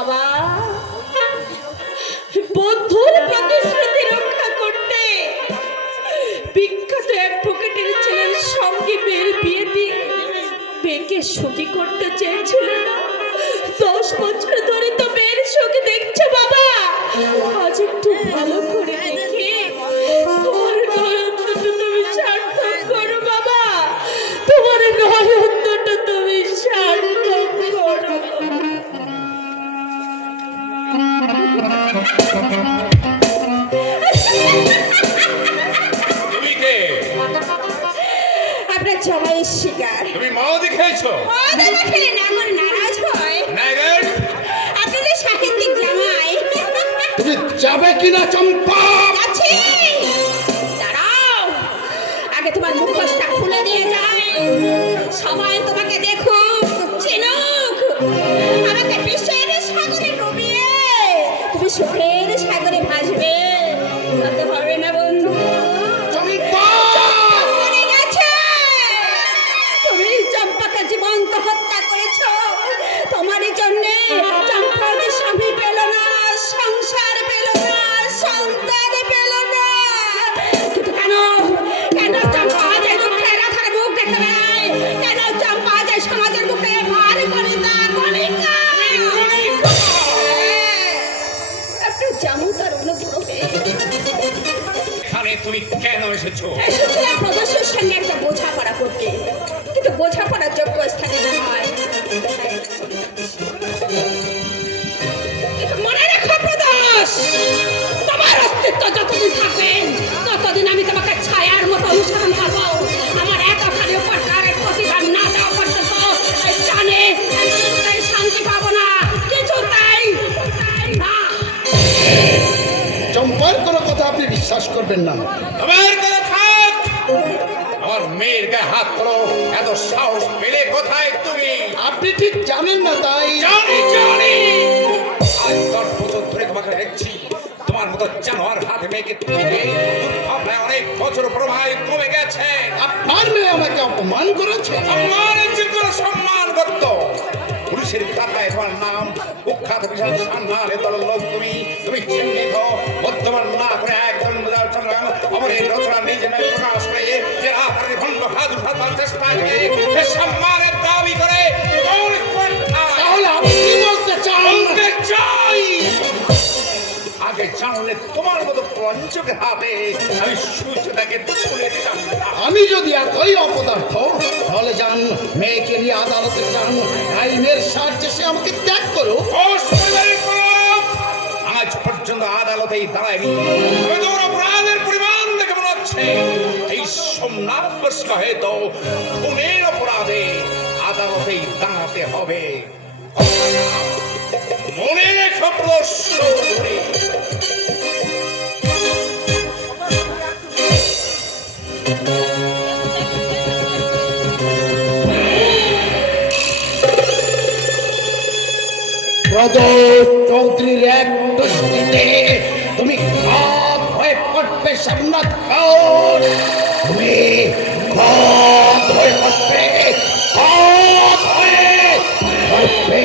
বাবা, বন্ধুর প্রতিশ্রুতি রক্ষা করতে বিখ্যাত অ্যাডভোকেটের ছেলের সঙ্গে মেয়ের বিয়ে দিয়ে মেয়েকে সুখী করতে চেয়েছিল না। 10 বছর ধরে তো মেয়ের সুখী দেখছো বাবা, আজ একটু ভালো করে দেখে তোমার নয়নটা তুমি সার্থক করো বাবা, তোমার নয়নটা তুমি সার্থক করো। তুমি কে? আপনার জামাইয়ের শিকার। তুমি মাওদি খেয়েছো? মাওদি খেলে না আমার নারাজ হয়। নাগর আপনাদের সাহিত্যিক জামাই। তুমি যাবে কিনা চম্পা? যাচ্ছি। দাঁড়াও, আগে তোমার মুখোশটা খুলে দিয়ে যাই, সবাই তোমাকে দেখুক, চিনুক। আমাকে বিশ্বের সাগরে ডুবিয়ে তুমি সুখের সাগরে ভাসবে, তাতে হবে না বন্ধু। চম্পা! মরে গেছে। তুমি চম্পাকে জীবন্ত হত্যা করেছো। তোমারই জন্যে চম্পা যে স্বামী পেল না, সংসার পেল না, সন্তান পেল না। কিন্তু কেন কেন চম্পা আজ এই দুঃখের রাধার মুখ দেখে বেড়ায়? কেন চম্পা আজ এই সমাজের মুখে ভার করে না কলিকা? একটু জামুতার অনুগ্রহে এখানে তুমি কেন এসেছো? এসেছিলাম প্রদর্শনের সঙ্গে একটা বোঝাপড়া করতে, কিন্তু বোঝাপড়ার যোগ্য স্থানে নয়। কিন্তু মনে রেখো প্রদোষ, তোমার অস্তিত্ব যতদিন থাকবেন ততদিন আমি তোমাকে ছায়ার মতো অনুসরণ করবো। আমার এতখানি উপকারের প্রতিদান না দেওয়া পর্যন্ত এই প্রাণে এই শান্তি পাবো না, কিছুতেই না। চম্পার কোনো কথা আপনি বিশ্বাস করবেন না। তোমার কথা থাক। আমার মেয়ের গায়ে হাত করো, এত সাহস পেলে কোথায় তুমি? আপনি ঠিক জানেন না তাই। জানি জানি, আজ 10 বছর ধরে তোমাকে দেখছি। তোমার মতো জানোয়ার হাতে মেয়েকে তুলে দুর্ভাবনায় অনেক বছর প্রবাহে কমে গেছে। আপনার মেয়ে আমাকে অপমান করেছে। সম্মানের যে কোনো সম্মান করত। পুলিশের খাতায় তোমার নাম কুখ্যাত বিশাল সান্নালে দলের লোক তুমি। তুমি চিহ্নিত বর্তমান না করে একজন অমরের রচনা নিজে নয় প্রকাশ করে যে রাতারে ভণ্ড হাত উঠাবার চেষ্টা করে সে সম্মানের দাবি করে তাহলে আপনি বলতে চান? বলতে চাই, আগে জানলে তোমার মতো পঞ্চকের হাতে আমি সূর্যটাকে তুলে দিতাম না। আমি যদি এতই অপদার্থ তাহলে যান, মেয়েকে নিয়ে আদালতে যান, আইনের সাহায্যে সে আমাকে ত্যাগ করো। আজ পর্যন্ত আদালতেই দাঁড়ায়নি, তবে তোমার অপরাধের পরিমাণ দেখে মনে হচ্ছে এই সোমনাথ প্রশ্ন হয়তো খুনের অপরাধে আদালতেই দাঁড়াতে হবে। মনে রেখো প্রশ্ন প্রদোষ চৌধুরীর এক দৃষ্টিতে তুমি খাপ হয়ে পড়বে সোমনাথ ঘোষ। তুমি খাপ হয়ে পড়বে, খাপ হয়ে পড়বে।